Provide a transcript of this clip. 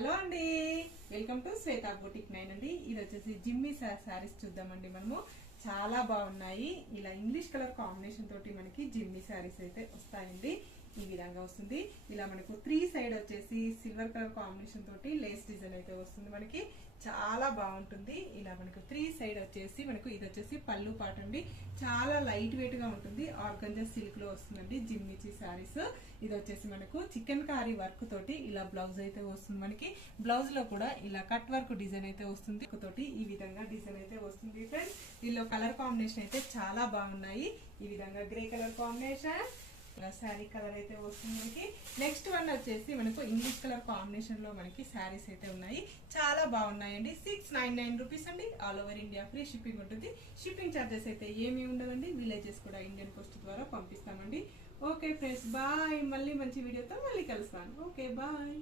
Hello అండి, welcome to Shweta boutique 9 అండి. ఇది వచ్చేసి జిమ్మి శారీస్ చూద్దామండి. మనము చాలా బాగున్నాయి. ఇలా ఇంగ్లీష్ కలర్ కాంబినేషన్ తోటి మనకి జిమ్మి శారీస్ అయితే వస్తాయండి. ఈ విధంగా వస్తుంది. ఇలా మనకు 3 సైడ్ వచ్చేసి సిల్వర్ కలర్ కాంబినేషన్ తోటి లేస్ డిజైన్ అయితే వస్తుంది. మనకి చాలా బాగుంటుంది. ఇలా మనకు 3 సైడ్ వచ్చేసి మనకు ఇది వచ్చేసి పళ్ళు పాట అండి. చాలా లైట్ వెయిట్ గా ఉంటుంది. ఆర్గంజా సిల్క్ లో వస్తుందండి జిమ్మిచి శారీస్. ఇది వచ్చేసి మనకు చికెన్ కారీ వర్క్ తోటి ఇలా బ్లౌజ్ అయితే వస్తుంది. మనకి బ్లౌజ్ లో కూడా ఇలా కట్ వర్క్ డిజైన్ అయితే వస్తుంది. తోటి ఈ విధంగా డిజైన్ అయితే వస్తుంది ఫ్రెండ్స్. దీనిలో కలర్ కాంబినేషన్ అయితే చాలా బాగున్నాయి. ఈ విధంగా grey colour combination, sari colour అయితే వస్తుంది మనకి. నెక్స్ట్ వన్ వచ్చేసి మనకు ఇంగ్లీష్ కలర్ కాంబినేషన్ లో మనకి శారీస్ అయితే ఉన్నాయి. చాలా బాగున్నాయండి. 699 రూపీస్ అండి. All over India free shipping ఉంటుంది. షిప్పింగ్ ఛార్జెస్ అయితే ఏమీ ఉండవండి. విలేజెస్ కూడా ఇండియన్ పోస్ట్ ద్వారా పంపిస్తామండి. Okay friends, bye. మళ్ళీ మంచి వీడియోతో మళ్ళీ కలుస్తాను. Okay bye.